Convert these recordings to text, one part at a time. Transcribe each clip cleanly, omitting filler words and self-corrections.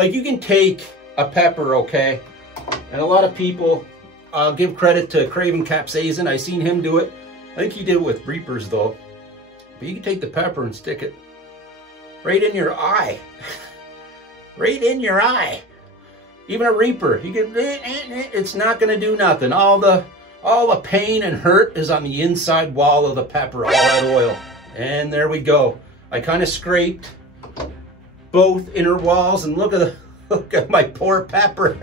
like you can take a pepper, okay, and a lot of people give credit to Craven Capsaicin. I seen him do it. I think he did it with Reapers though. But you can take the pepper and stick it right in your eye. Right in your eye. Even a Reaper, you can, it's not gonna do nothing. All the pain and hurt is on the inside wall of the pepper, all that oil. And there we go. I kind of scraped both inner walls, and look at my poor pepper.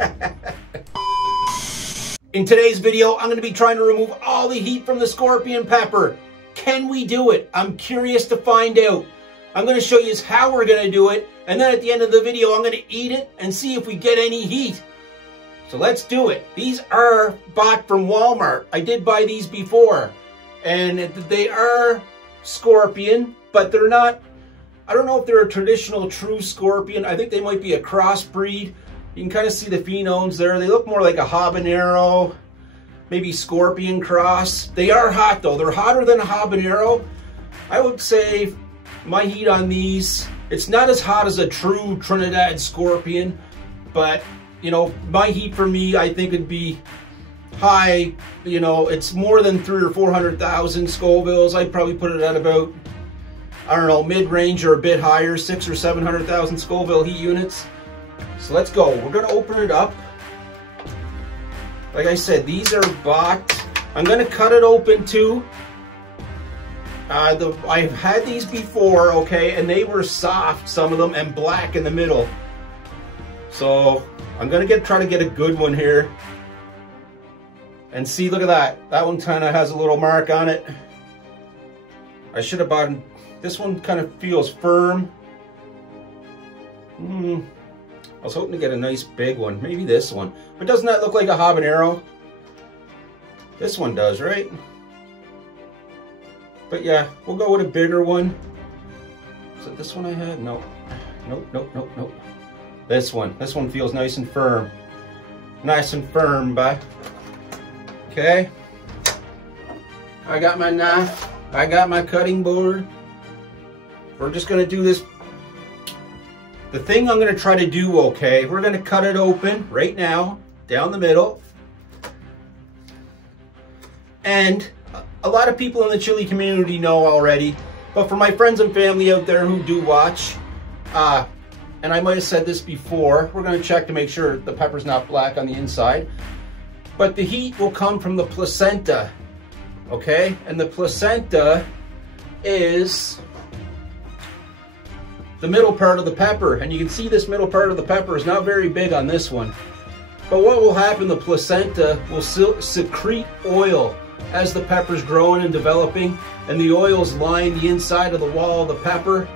In today's video, I'm going to be trying to remove all the heat from the scorpion pepper. Can we do it? I'm curious to find out. I'm going to show you how we're going to do it, and then at the end of the video, I'm going to eat it and see if we get any heat. So let's do it. These are bought from Walmart. I did buy these before, and they are scorpion, but they're not, I don't know if they're a traditional true scorpion. I think they might be a crossbreed. You can kind of see the phenomes there. They look more like a habanero, maybe scorpion cross. They are hot though. They're hotter than a habanero. I would say my heat on these, it's not as hot as a true Trinidad scorpion, but you know, my heat for me, I think it'd be high. You know, it's more than 300,000 or 400,000 Scovilles. I'd probably put it at about, I don't know, mid-range or a bit higher, 600,000 or 700,000 Scoville heat units. So let's go. We're gonna open it up. Like I said, these are bought. I'm gonna cut it open too. I've had these before, okay, and they were soft, some of them, and black in the middle. So I'm gonna try to get a good one here. And see, look at that. That one kind of has a little mark on it. I should have bought, this one kind of feels firm. I was hoping to get a nice big one, maybe this one. But doesn't that look like a habanero? This one does, right? But yeah, we'll go with a bigger one. Is it this one I had? No. Nope, nope, nope, nope. This one feels nice and firm. Nice and firm, bud. Okay. I got my knife. I got my cutting board. We're just gonna do this. The thing I'm gonna try to do, okay, we're gonna cut it open right now, down the middle. And a lot of people in the chili community know already, but for my friends and family out there who do watch, and I might have said this before, we're gonna check to make sure the pepper's not black on the inside. But the heat will come from the placenta, okay? And the placenta is the middle part of the pepper. And you can see this middle part of the pepper is not very big on this one. But what will happen, the placenta will secrete oil as the pepper's growing and developing, and the oils line the inside of the wall of the pepper.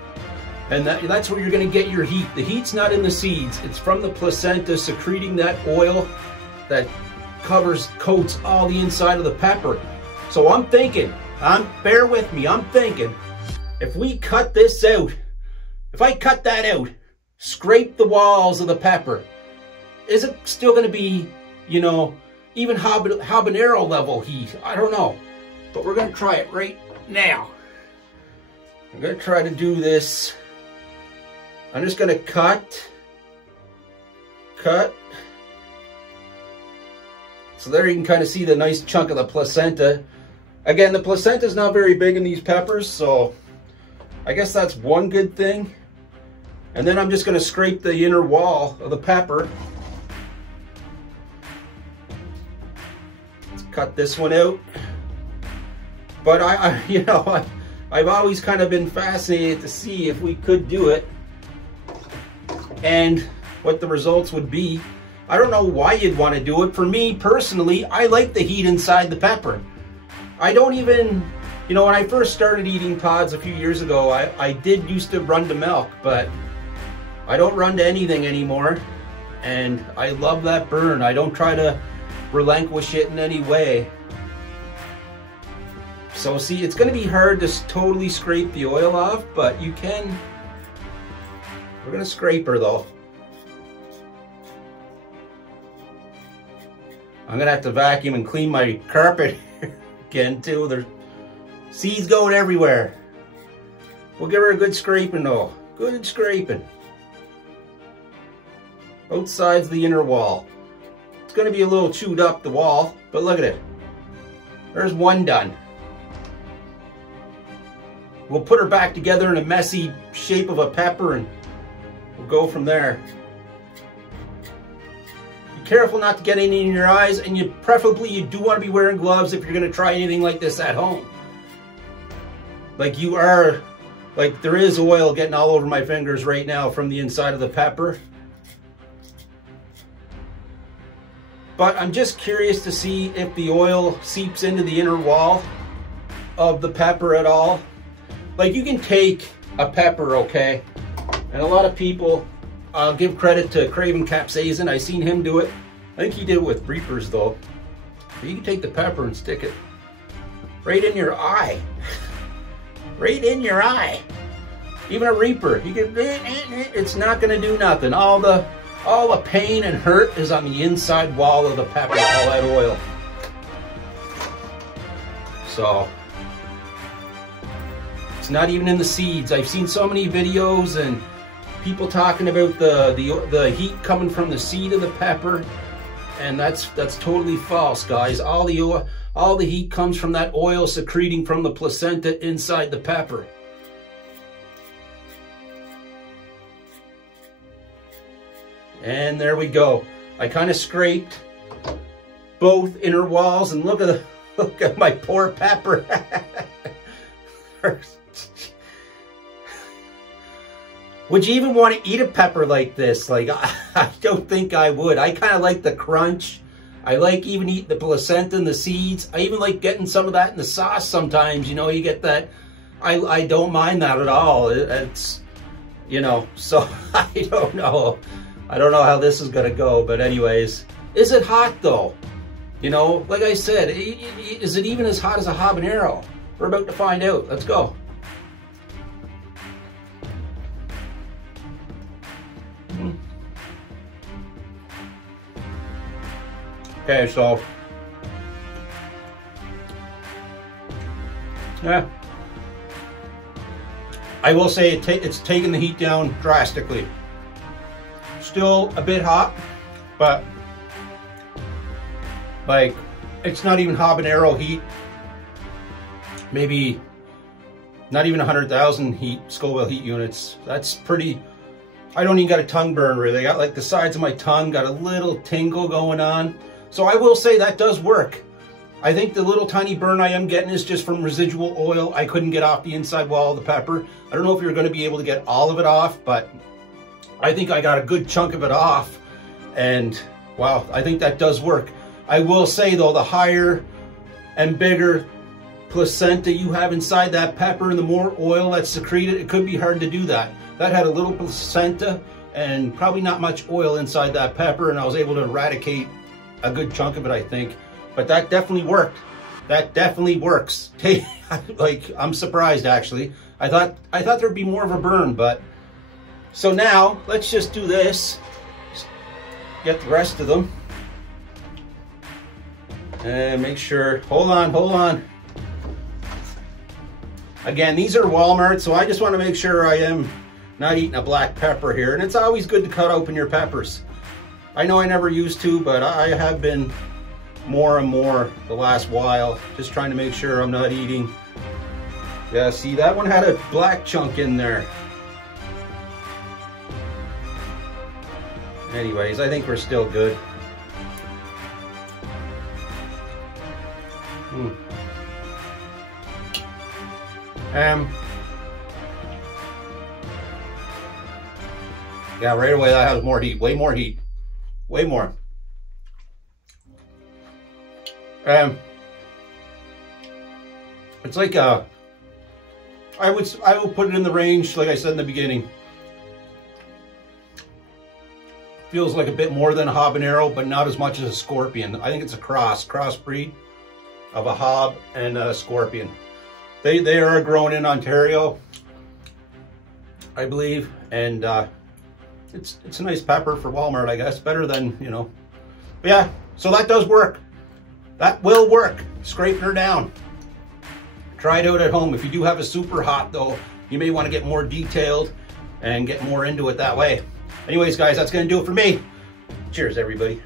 And that's where you're gonna get your heat. The heat's not in the seeds, it's from the placenta secreting that oil that coats all the inside of the pepper. So I'm thinking, bear with me, I'm thinking, if we cut this out, if I cut that out, scrape the walls of the pepper, is it still gonna be, you know, even habanero level heat? I don't know, but we're gonna try it right now. I'm gonna try to do this. I'm just gonna cut. So there you can kind of see the nice chunk of the placenta. Again, the placenta is not very big in these peppers, so I guess that's one good thing. And then I'm just gonna scrape the inner wall of the pepper. Let's cut this one out. But I've always kind of been fascinated to see if we could do it and what the results would be. I don't know why you'd want to do it. For me personally, I like the heat inside the pepper. I don't even, you know, when I first started eating pods a few years ago, I did used to run to milk, but I don't run to anything anymore. And I love that burn. I don't try to relinquish it in any way. So see, it's gonna be hard to totally scrape the oil off, but you can. We're gonna scrape her though. I'm gonna have to vacuum and clean my carpet again too. There's seeds going everywhere. We'll give her a good scraping though. Good scraping. both sides of the inner wall. It's going to be a little chewed up, the wall, but look at it. There's one done. We'll put her back together in a messy shape of a pepper and we'll go from there. Be careful not to get any in your eyes, and preferably you do want to be wearing gloves if you're going to try anything like this at home. Like there is oil getting all over my fingers right now from the inside of the pepper. But I'm just curious to see if the oil seeps into the inner wall of the pepper at all. Like, you can take a pepper, okay, and a lot of people, I'll give credit to Craven Capsaicin. I seen him do it. I think he did it with Reapers though. But you can take the pepper and stick it right in your eye. Right in your eye. Even a Reaper, you can, it's not gonna do nothing. All the pain and hurt is on the inside wall of the pepper, all that oil. So, it's not even in the seeds. I've seen so many videos and people talking about the heat coming from the seed of the pepper, and that's totally false, guys. All the heat comes from that oil secreting from the placenta inside the pepper. And there we go. I kind of scraped both inner walls, and look at my poor pepper. Would you even want to eat a pepper like this? Like, I don't think I would. I kind of like the crunch. I like even eating the placenta and the seeds. I even like getting some of that in the sauce sometimes. You know, you get that. I don't mind that at all. It's, you know, so I don't know. I don't know how this is going to go. But anyways, is it hot though? You know, like I said, is it even as hot as a habanero? We're about to find out. Let's go. Okay, so yeah, I will say it's taken the heat down drastically. Still a bit hot, but like, it's not even habanero heat. Maybe not even 100,000 Scoville heat units. That's pretty. I don't even got a tongue burn really. I got like the sides of my tongue got a little tingle going on. So I will say that does work. I think the little tiny burn I am getting is just from residual oil I couldn't get off the inside wall of the pepper. I don't know if you're going to be able to get all of it off, but I think I got a good chunk of it off. And wow, I think that does work. I will say though, the higher and bigger placenta you have inside that pepper and the more oil that's secreted, it could be hard to do that. That had a little placenta and probably not much oil inside that pepper, and I was able to eradicate a good chunk of it, I think. But that definitely worked. That definitely works. Like, I'm surprised actually. I thought there'd be more of a burn, but so now let's just do this. Get the rest of them. And make sure, hold on. Again, these are Walmart, so I just want to make sure I am not eating a black pepper here. And it's always good to cut open your peppers. I know I never used to, but I have been more and more the last while, just trying to make sure I'm not eating. Yeah, see, that one had a black chunk in there. Anyways, I think we're still good. Yeah, right away that has more heat, way more heat, way more. It's like I will put it in the range, like I said in the beginning. Feels like a bit more than a habanero, but not as much as a scorpion. I think it's a crossbreed of a hob and a scorpion. They are grown in Ontario, I believe, and it's a nice pepper for Walmart, I guess. Better than, you know. But yeah, so that does work. That will work. Scraping her down. Try it out at home. If you do have a super hot though, you may want to get more detailed and get more into it that way. Anyways, guys, that's going to do it for me. Cheers, everybody.